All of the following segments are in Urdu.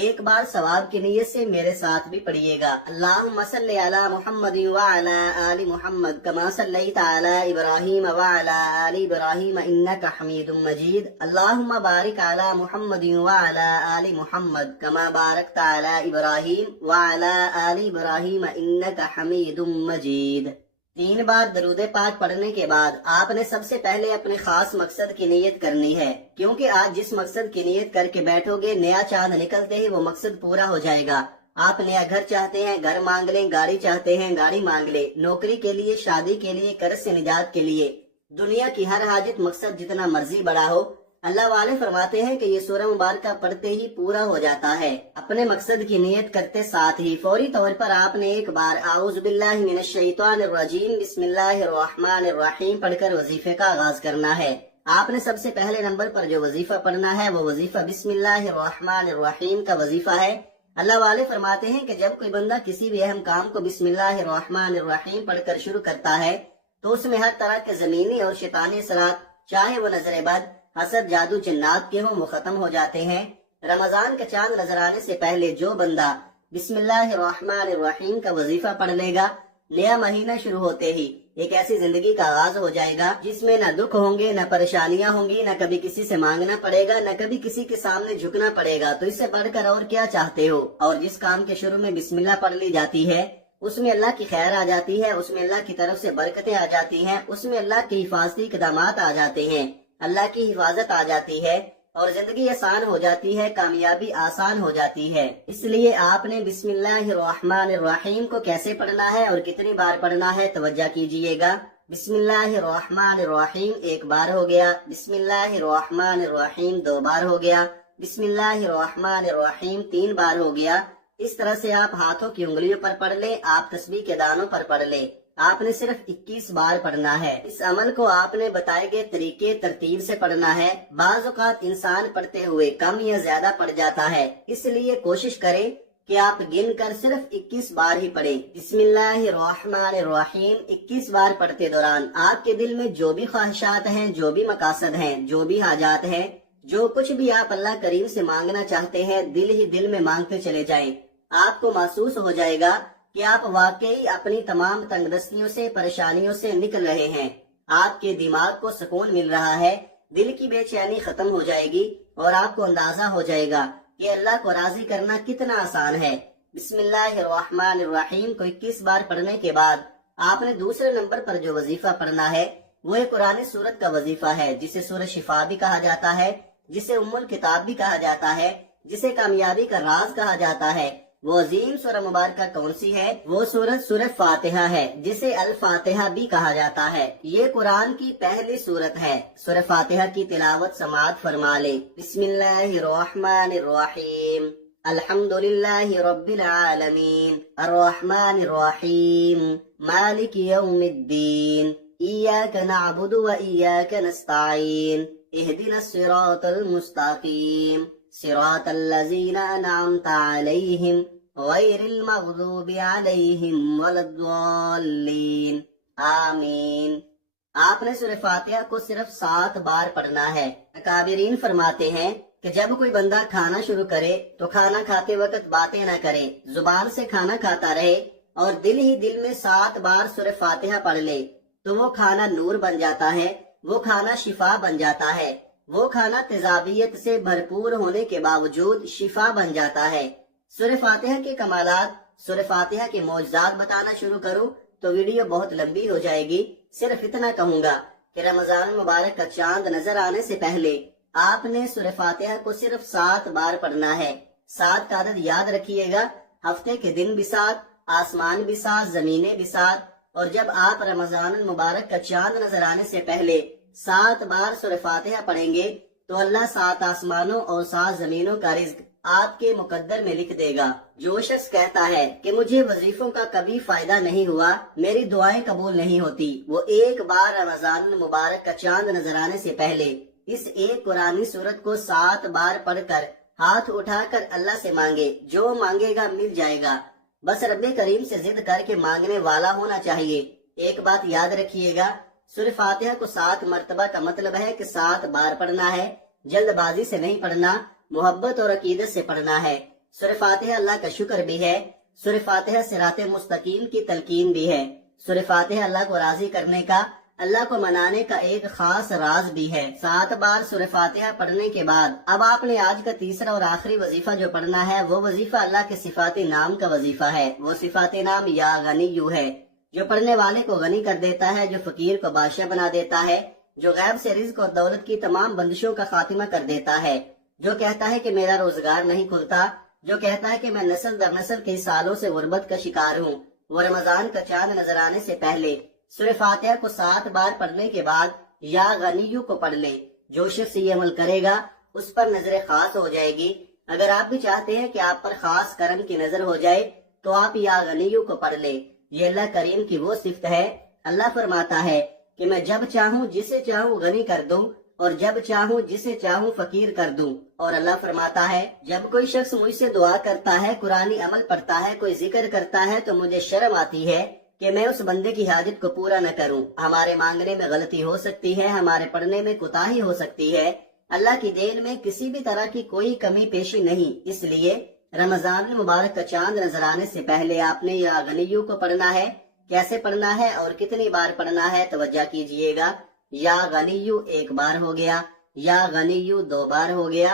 ایک بار ثواب کی نیت سے میرے ساتھ بھی پڑھیے گا۔ اللہم صلی علی محمد وعلی آل محمد کما صلیت علی ابراہیم وعلی آل ابراہیم انک حمید مجید۔ اللہم بارک علی محمد وعلی آل محمد کما بارکت علی ابراہیم وعلی آل ابراہیم انک حمید مجید۔ 3 بار درود پاک پڑھنے کے بعد آپ نے سب سے پہلے اپنے خاص مقصد کی نیت کرنی ہے، کیونکہ آج جس مقصد کی نیت کر کے بیٹھو گے نیا چاند نکلتے ہی وہ مقصد پورا ہو جائے گا۔ آپ نیا گھر چاہتے ہیں، گھر مانگ لیں، گاڑی چاہتے ہیں، گاڑی مانگ لیں، نوکری کے لیے، شادی کے لیے، قرض سے نجات کے لیے، دنیا کی ہر حاجت مقصد جتنا مرضی بڑا ہو، اللہ والے فرماتے ہیں کہ یہ سورہ مبارکہ پڑھتے ہی پورا ہو جاتا ہے۔ اپنے مقصد کی نیت کرتے ساتھ ہی فوری طور پر آپ نے ایک بار اعوذ باللہ من الشیطان الرجیم بسم اللہ الرحمن الرحیم پڑھ کر وظیفے کا آغاز کرنا ہے۔ آپ نے سب سے پہلے نمبر پر جو وظیفہ پڑھنا ہے وہ وظیفہ بسم اللہ الرحمن الرحیم کا وظیفہ ہے۔ اللہ والے فرماتے ہیں کہ جب کوئی بندہ کسی بھی اہم کام کو بسم اللہ الرحمن الرحیم پڑھ کر شروع کرتا ہے تو اس میں ہر طرح کے زمینی اور شیطانی اثرات، چاہے وہ نظر بد، حسد، جادو، جنات کے ہوں، وہ ختم ہو جاتے ہیں۔ رمضان کا چاند نظر آنے سے پہلے جو بندہ بسم اللہ الرحمن الرحیم کا وظیفہ پڑھ لے گا، نیا مہینہ شروع ہوتے ہی ایک ایسی زندگی کا آغاز ہو جائے گا جس میں نہ دکھ ہوں گے، نہ پریشانیاں ہوں گی، نہ کبھی کسی سے مانگنا پڑے گا، نہ کبھی کسی کے سامنے جھکنا پڑے گا۔ تو اس سے بڑھ کر اور کیا چاہتے ہو؟ اور جس کام کے شروع میں بسم اللہ پڑھ لی جاتی ہے اس میں اللہ کی خیر آ جاتی ہے، اس میں اللہ کی طرف سے برکتیں آ جاتی ہیں، اس میں اللہ کی حفاظتی اقدامات آ جاتے ہیں، اللہ کی حفاظت آ جاتی ہے اور زندگی آسان ہو جاتی ہے، کامیابی آسان ہو جاتی ہے۔ اس لیے آپ نے بسم اللہ الرحمن الرحیم کو کیسے پڑھنا ہے اور کتنی بار پڑھنا ہے توجہ کیجئے گا۔ بسم اللہ الرحمن الرحیم 1 بار ہو گیا، بسم اللہ الرحمن الرحیم 2 بار ہو گیا، بسم اللہ الرحمن الرحیم 3 بار ہو گیا۔ اس طرح سے آپ ہاتھوں کی انگلیوں پر پڑھ لیں، آپ تسبیح کے دانوں پر پڑھ لیں۔ آپ نے صرف 21 بار پڑھنا ہے۔ اس عمل کو آپ نے بتائے گئے طریقے ترتیب سے پڑھنا ہے۔ بعض اوقات انسان پڑھتے ہوئے کم یا زیادہ پڑھ جاتا ہے، اس لیے کوشش کریں کہ آپ گن کر صرف 21 بار ہی پڑھیں۔ بسم اللہ الرحمن الرحیم 21 بار پڑھتے دوران آپ کے دل میں جو بھی خواہشات ہیں، جو بھی مقاصد ہیں، جو بھی حاجات ہیں، جو کچھ بھی آپ اللہ کریم سے مانگنا چاہتے ہیں، دل ہی دل میں مانگتے چلے جائیں۔ آپ کو محسوس ہو جائے گا کہ آپ واقعی اپنی تمام تنگ دستیوں سے، پریشانیوں سے نکل رہے ہیں۔ آپ کے دماغ کو سکون مل رہا ہے، دل کی بے چینی ختم ہو جائے گی اور آپ کو اندازہ ہو جائے گا کہ اللہ کو راضی کرنا کتنا آسان ہے۔ بسم اللہ الرحمن الرحیم کو 21 بار پڑھنے کے بعد آپ نے دوسرے نمبر پر جو وظیفہ پڑھنا ہے وہ ایک قرآن سورت کا وظیفہ ہے، جسے سورہ شفا بھی کہا جاتا ہے، جسے ام الکتاب بھی کہا جاتا ہے، جسے کامیابی کا راز کہا جاتا ہے۔ وہ عظیم سورہ مبارکہ کون سی ہے؟ وہ سورہ فاتحہ ہے، جسے الفاتحہ بھی کہا جاتا ہے۔ یہ قرآن کی پہلی سورت ہے۔ سورہ فاتحہ کی تلاوت سماعت فرما لیں۔ بسم اللہ الرحمن الرحیم، الحمدللہ رب العالمین، الرحمن الرحیم، مالک یوم الدین، ایاک نعبد و ایاک نستعین، اہدنا الصراط المستقیم، صراط الذین انعمت علیہم غیر المغضوب علیہم ولا الضالین، آمین۔ آپ نے سورہ فاتحہ کو صرف 7 بار پڑھنا ہے۔ اکابرین فرماتے ہیں کہ جب کوئی بندہ کھانا شروع کرے تو کھانا کھاتے وقت باتیں نہ کرے، زبان سے کھانا کھاتا رہے اور دل ہی دل میں 7 بار سورہ فاتحہ پڑھ لے تو وہ کھانا نور بن جاتا ہے، وہ کھانا شفا بن جاتا ہے، وہ کھانا تیزابیت سے بھرپور ہونے کے باوجود شفا بن جاتا ہے۔ سورہ فاتحہ کے کمالات، سورہ فاتحہ کے معجزات بتانا شروع کروں تو ویڈیو بہت لمبی ہو جائے گی۔ صرف اتنا کہوں گا کہ رمضان المبارک کا چاند نظر آنے سے پہلے آپ نے سورہ فاتحہ کو صرف 7 بار پڑھنا ہے۔ 7 کا عدد یاد رکھیے گا، ہفتے کے دن بھی 7، آسمان بھی 7، زمینیں بھی 7۔ اور جب آپ رمضان المبارک کا چاند نظر آنے سے پہلے 7 بار سورہ فاتحہ پڑھیں گے تو اللہ 7 آسمانوں اور 7 زمینوں کا رزق آپ کے مقدر میں لکھ دے گا۔ جو شخص کہتا ہے کہ مجھے وظیفوں کا کبھی فائدہ نہیں ہوا، میری دعائیں قبول نہیں ہوتی، وہ ایک بار رمضان المبارک کا چاند نظر آنے سے پہلے اس ایک قرآنی سورت کو 7 بار پڑھ کر ہاتھ اٹھا کر اللہ سے مانگے، جو مانگے گا مل جائے گا۔ بس رب کریم سے ضد کر کے مانگنے والا ہونا چاہیے۔ ایک بات یاد رکھیے گا، سورہ فاتحہ کو 7 مرتبہ کا مطلب ہے کہ 7 بار پڑھنا ہے، جلد بازی سے نہیں پڑھنا، محبت اور عقیدت سے پڑھنا ہے۔ سورہ فاتحہ اللہ کا شکر بھی ہے، سورہ فاتحہ صراط مستقیم کی تلقین بھی ہے، سورہ فاتحہ اللہ کو راضی کرنے کا، اللہ کو منانے کا ایک خاص راز بھی ہے۔ 7 بار سورہ فاتحہ پڑھنے کے بعد اب آپ نے آج کا تیسرا اور آخری وظیفہ جو پڑھنا ہے، وہ وظیفہ اللہ کے صفات نام کا وظیفہ ہے۔ وہ صفات نام یا غنیو ہے، جو پڑھنے والے کو غنی کر دیتا ہے، جو فقیر کو بادشاہ بنا دیتا ہے، جو غیب سے رزق اور دولت کی تمام بندشوں کا خاتمہ کر دیتا ہے، جو کہتا ہے کہ میرا روزگار نہیں کھلتا، جو کہتا ہے کہ میں نسل در نسل کئی سالوں سے غربت کا شکار ہوں۔ وہ رمضان کا چاند نظر آنے سے پہلے سورہ فاتحہ کو 7 بار پڑھنے کے بعد یا غنیو کو پڑھ لے۔ جو شخص یہ عمل کرے گا اس پر نظر خاص ہو جائے گی۔ اگر آپ بھی چاہتے ہیں کہ آپ پر خاص کرم کی نظر ہو جائے تو آپ یا غنیو کو پڑھ لے۔ یہ اللہ کریم کی وہ صفت ہے۔ اللہ فرماتا ہے کہ میں جب چاہوں جسے چاہوں غنی کر دوں اور جب چاہوں جسے چاہوں فقیر کر دوں۔ اور اللہ فرماتا ہے جب کوئی شخص مجھ سے دعا کرتا ہے، قرآنی عمل پڑھتا ہے، کوئی ذکر کرتا ہے تو مجھے شرم آتی ہے کہ میں اس بندے کی حاجت کو پورا نہ کروں۔ ہمارے مانگنے میں غلطی ہو سکتی ہے، ہمارے پڑھنے میں کوتاہی ہو سکتی ہے، اللہ کی دین میں کسی بھی طرح کی کوئی کمی پیشی نہیں۔ اس لیے رمضان المبارک کا چاند نظر آنے سے پہلے آپ نے یا غنیو کو پڑھنا ہے۔ کیسے پڑھنا ہے اور کتنی بار پڑھنا ہے توجہ کیجئے گا۔ یا غنیو 1 بار ہو گیا، یا غنیو 2 بار ہو گیا،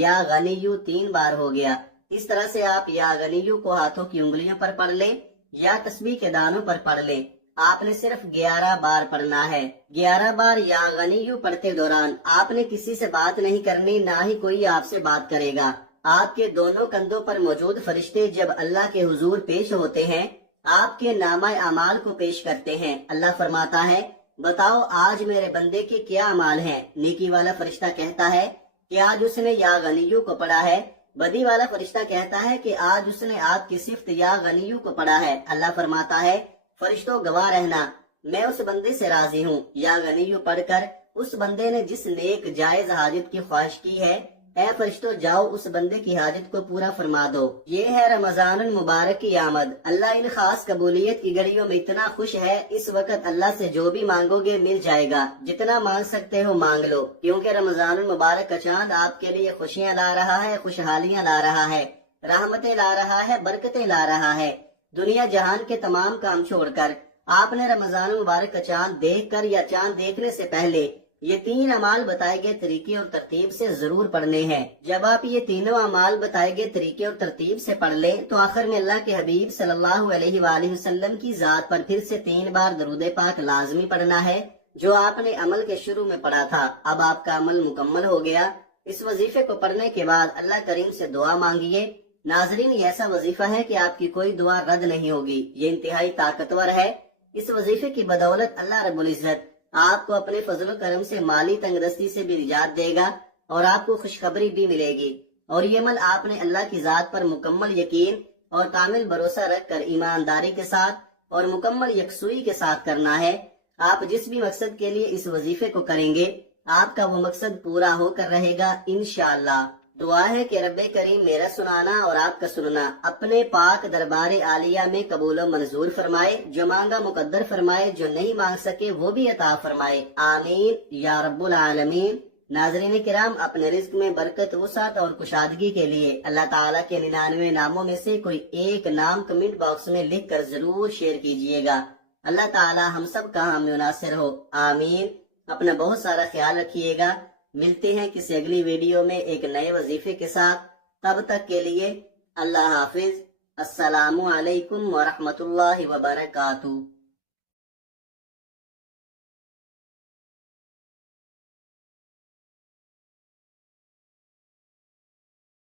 یا غنیو 3 بار ہو گیا۔ اس طرح سے آپ یا غنیو کو ہاتھوں کی انگلیوں پر پڑھ لیں یا تسبیح کے دانوں پر پڑھ لیں۔ آپ نے صرف 11 بار پڑھنا ہے۔ 11 بار یا غنیو پڑھتے دوران آپ نے کسی سے بات نہیں کرنی، نہ ہی کوئی آپ سے بات کرے گا۔ آپ کے دونوں کندھوں پر موجود فرشتے جب اللہ کے حضور پیش ہوتے ہیں، آپ کے نامہ اعمال کو پیش کرتے ہیں۔ اللہ فرماتا ہے بتاؤ آج میرے بندے کے کیا اعمال ہیں؟ نیکی والا فرشتہ کہتا ہے کہ آج اس نے یا غنیو کو پڑھا ہے۔ بدی والا فرشتہ کہتا ہے کہ آج اس نے آپ کی صفت یا غنیو کو پڑھا ہے۔ اللہ فرماتا ہے فرشتوں گواہ رہنا، میں اس بندے سے راضی ہوں۔ یا غنیو پڑھ کر اس بندے نے جس نیک جائز حاجت کی خواہش کی ہے، اے فرشتوں جاؤ اس بندے کی حاجت کو پورا فرما دو۔ یہ ہے رمضان المبارک کی آمد۔ اللہ ان خاص قبولیت کی گھڑیوں میں اتنا خوش ہے، اس وقت اللہ سے جو بھی مانگو گے مل جائے گا۔ جتنا مانگ سکتے ہو مانگ لو، کیونکہ رمضان المبارک کا چاند آپ کے لیے خوشیاں لا رہا ہے، خوشحالیاں لا رہا ہے، رحمتیں لا رہا ہے، برکتیں لا رہا ہے۔ دنیا جہان کے تمام کام چھوڑ کر آپ نے رمضان المبارک کا چاند دیکھ کر یا چاند دیکھنے سے پہلے یہ 3 اعمال بتائے گئے طریقے اور ترتیب سے ضرور پڑھنے ہیں۔ جب آپ یہ تینوں اعمال بتائے گئے طریقے اور ترتیب سے پڑھ لیں تو آخر میں اللہ کے حبیب صلی اللہ علیہ وآلہ وسلم کی ذات پر پھر سے 3 بار درود پاک لازمی پڑھنا ہے، جو آپ نے عمل کے شروع میں پڑھا تھا۔ اب آپ کا عمل مکمل ہو گیا۔ اس وظیفے کو پڑھنے کے بعد اللہ کریم سے دعا مانگیے۔ ناظرین، یہ ایسا وظیفہ ہے کہ آپ کی کوئی دعا رد نہیں ہوگی۔ یہ انتہائی طاقتور ہے۔ اس وظیفے کی بدولت اللہ رب العزت آپ کو اپنے فضل و کرم سے مالی تنگدستی سے بھی نجات دے گا اور آپ کو خوشخبری بھی ملے گی۔ اور یہ عمل آپ نے اللہ کی ذات پر مکمل یقین اور کامل بھروسہ رکھ کر ایمانداری کے ساتھ اور مکمل یکسوئی کے ساتھ کرنا ہے۔ آپ جس بھی مقصد کے لیے اس وظیفے کو کریں گے، آپ کا وہ مقصد پورا ہو کر رہے گا انشاءاللہ۔ دعا ہے کہ رب کریم میرا سنانا اور آپ کا سننا اپنے پاک دربار عالیہ میں قبول و منظور فرمائے، جو مانگا مقدر فرمائے، جو نہیں مانگ سکے وہ بھی عطا فرمائے، آمین یا رب العالمین۔ ناظرین کرام، اپنے رزق میں برکت، وسعت اور کشادگی کے لیے اللہ تعالیٰ کے 99 ناموں میں سے کوئی ایک نام کمنٹ باکس میں لکھ کر ضرور شیئر کیجئے گا۔ اللہ تعالیٰ ہم سب کا حامی ناصر ہو، آمین۔ اپنا بہت سارا خیال رکھیے گا۔ ملتے ہیں کسی اگلی ویڈیو میں ایک نئے وظیفے کے ساتھ۔ تب تک کے لیے اللہ حافظ۔ السلام علیکم ورحمۃ اللہ وبرکاتہ۔